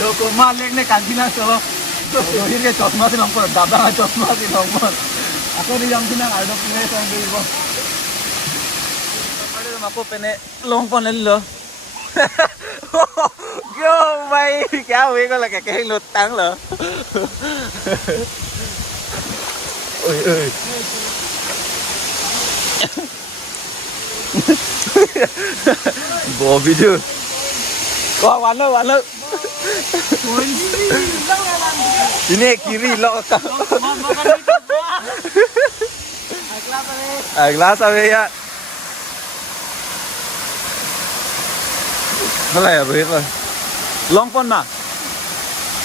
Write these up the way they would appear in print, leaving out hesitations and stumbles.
Yo koma leg ne kantina so. Rohir ke chosma si longpon, dada chosma si longpon. Ako ni yang tinang ardo pune sang deibo. Pare mako pene longpon le lo. Yo भाई क्या हुए को लगे कहीं लुटतांग lo. Ôi ơi. Bộ video. Có quán đâu. Ini kiri lo ka. Aglas abe ya. Halai ya Rohit lah. Longpon ma.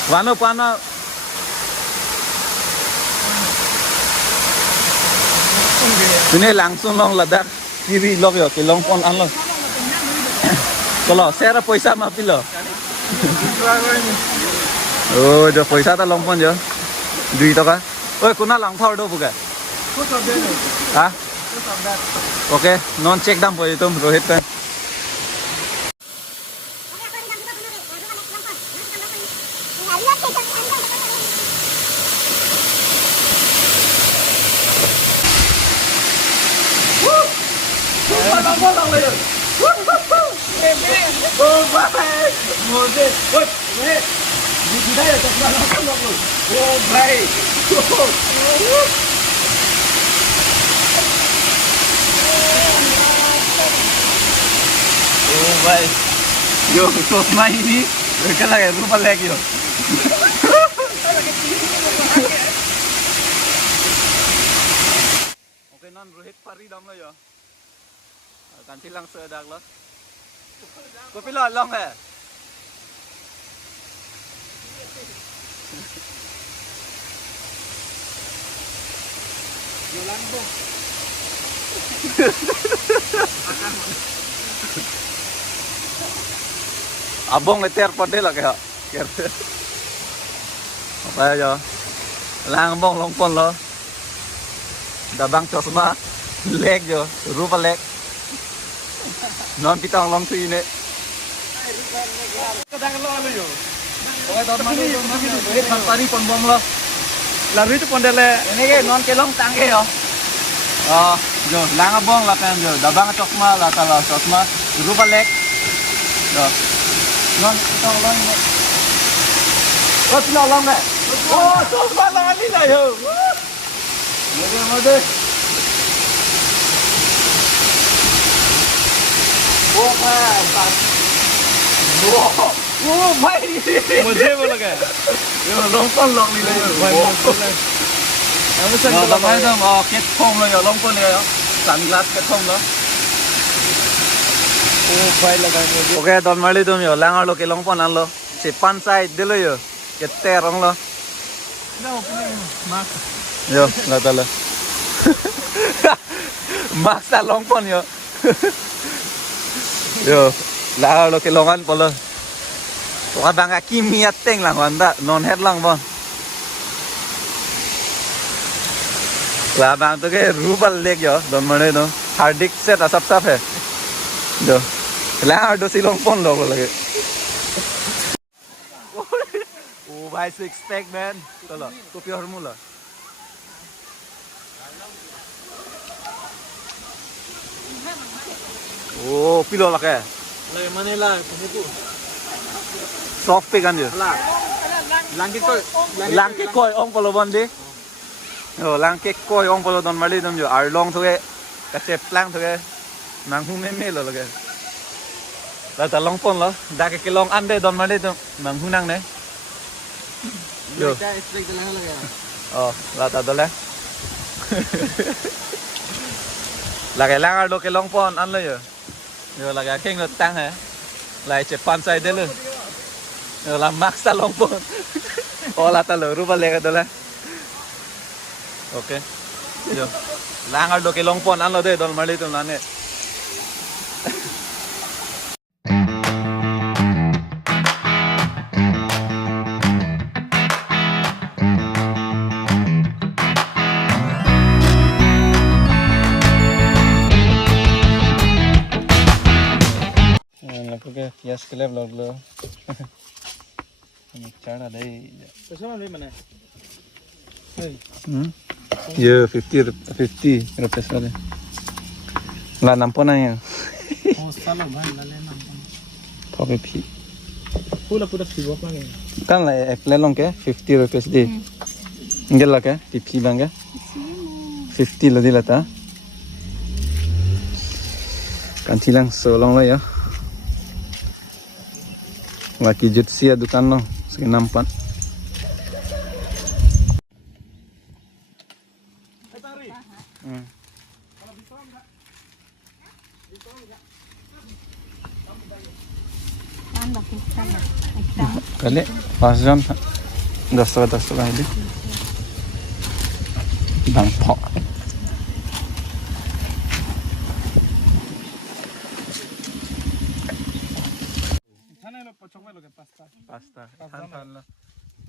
Wano pana. Ini langsung long Ladakh kiri log yo ke Longpon an lo. Kalau saya paisa ma pilo. Oh, jo paisa ta Longpon jo. 2 taka. Oi kuna langthau do buka. Ha? Okay, non check dam poi tum Rohit kan. Oh भाई मुझे ओए ये दिखा है चश्मा लगा लो ओ भाई ओ भाई yo चश्मा ini kala ya rupa lagi yo oke non Rohit pari dam lo yo ganti lang sedak lo kopi lo long hai Yolando abong eter pade lah kaya apa ya lang abong Longpon lo dabang chosma leg jo rupa leg non pitang long tu ini kadang lo alo yo oke don mani tani pon bom lo lari tu pondele ini ke non kelong tangge yo oh jo lang abong la kan jo dabang chosma la tala chosma rupa leg jo non pitang long ini oh pitang long ne oh chosma la ni la yo mode वो भाई मुझे वो लगा ये Longpon long ni lah भाई kamu sengaja lah भाई तुम ket thong lah ya Longpon ni ya sunglass ket thong lah ओ भाई लगा मुझे ओके don mali तुम yo langar lo ke Longpon an lo si pansai dilo yo kete rong lo yo la ta lo max ta Longpon yo yo la lo ke longan polo wa banga kimia teng lang wanda non head lang bon la bang to ke rubal leg yo don mane no hardik set asap sap hai jo la do si Longpon lo lage oh bhai six pack man chalo kopi hormula oh pilo la ke le manila kumu soft pe kan jo langke koi ong polo bande yo langke koi ong polo don mali dum jo ar long thoge kache plang thoge nang hu me lo lage la ta Longpon lo da ke long ande don mali dum nang hu nang ne yo oh la ta dole la ke langar lo ke Longpon an lo yo yo la ga keng lo tang hai lai che pansai de lo yo la max ta Longpon ola ta lo rupa le ga dole okay yo langar lo ke Longpon an lo de don mali tum la ne sekali vlog lo. Mixture ada. Pesa mana mana? Ya 50 rupiah ada. Lah nampun aja. Oh salah bhai lale nampun. Tapi pi. Pula fibo apa nih? Kan lah ekle long ke 50 rupiah di. Enggak lah ke pipi bangga. 50 lah di lata. Kan tilang solong lah ya. Laki jutsi ya dukan lo. Segi nampan. Kali 5 জন 10 টাকা ini bang pok Sana lo pocok lo ke pasta kan lo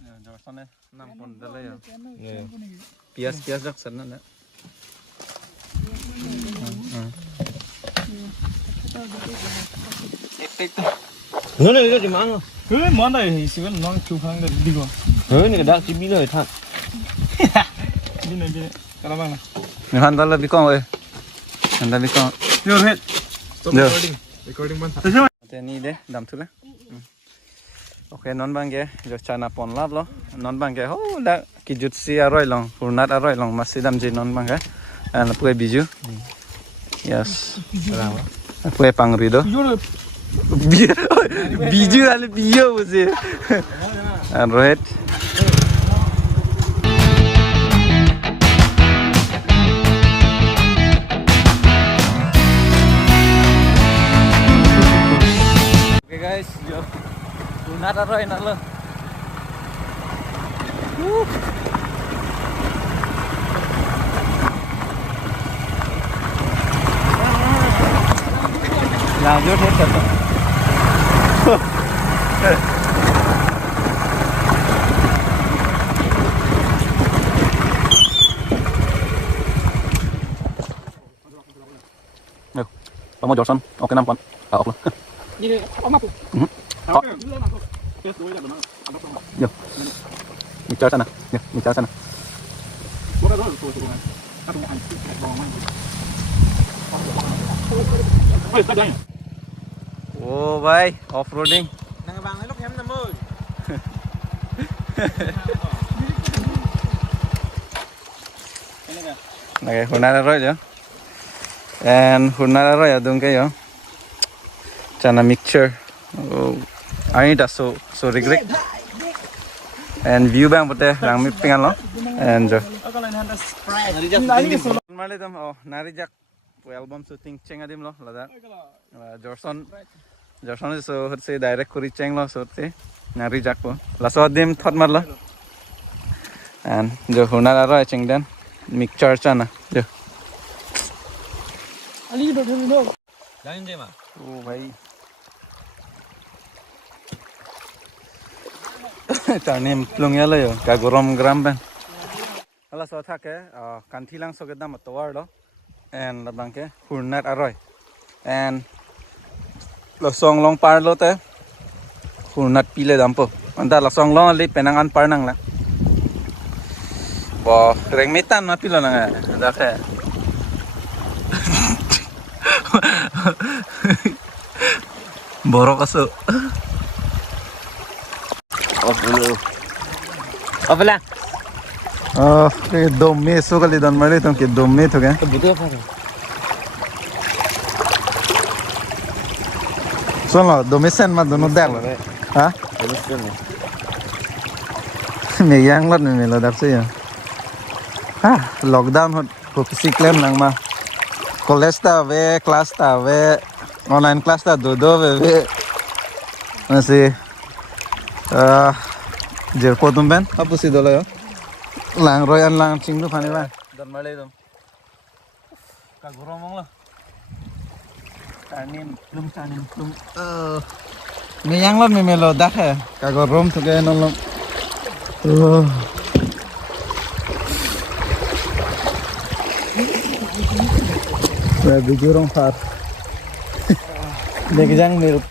ya jawasannya 6 pon dala ya pias jak sana na Ngene iki di mana? mana ya sih kan nong cukang dari digo. Ini dak cibi lo itu. Gini kalau mana? ni han dala bikong we anda bikong Your head. Stop Yeah. recording banta. te ni de dam thule oke non bangge jo chana pon lab lo non bangge ho da ki jutsi aroi long purnat aroi long masidam ji non bangge an pue biju yes pue pangrido biju ale biyo buzi Rohit oke guys yo purnat aroi nak lo lanjut ya Kamu Johnson, oke nampan. Ah, oke. Gini, apa aku? Kok? Pes dulu ya benar. Yo. Bicara sana. Ya, bicara sana. Buka dulu tuh kan. Aduh, anjing. Oi, padanya. Oh, bye. Off-roading. Nang bang lúc em 50. Oke, hunara roy ya. And hunara roy ya dong kayo. Chana mixture. Oh, ani dah so regret. And view bang bote lang mi pingan lo. And jo. Kalau ini ada spray. Mali dam oh narijak album shooting cheng adim lo lada. Jorson so hotse direct kuri cheng lo so te narijak po. Laso adim thot mar lo. And jo hunara roy cheng dan mixture chana jo. Ali do do. Jangan dia mah. Oh भाई Tanim plungya lo yo ka gorom gram ben ala so thake kantilang so gedam towar lo and labangke hurnat aroy and lo song long par lo te hurnat pile dampo anda lo song long li penangan par nang la bo rengmitan ma pilo nang da ke borok aso Apa lah? oh ke domme so kali dan mare tom ke domme to ke Betul apa? sono domme sen ma dono der ha Betul ni. me yang lot me lo dar se ya ha lockdown hot ko kisi claim nang ma college ta ve class ta ve online class ta do ve masih jerpo tumben apa sih dolo yo lang royan lang cinggu pani ba dan male dom ka goromong lo tanim plum me yang lo me melo dah ka gorom to ke non lo bijurong far Dek jang mirip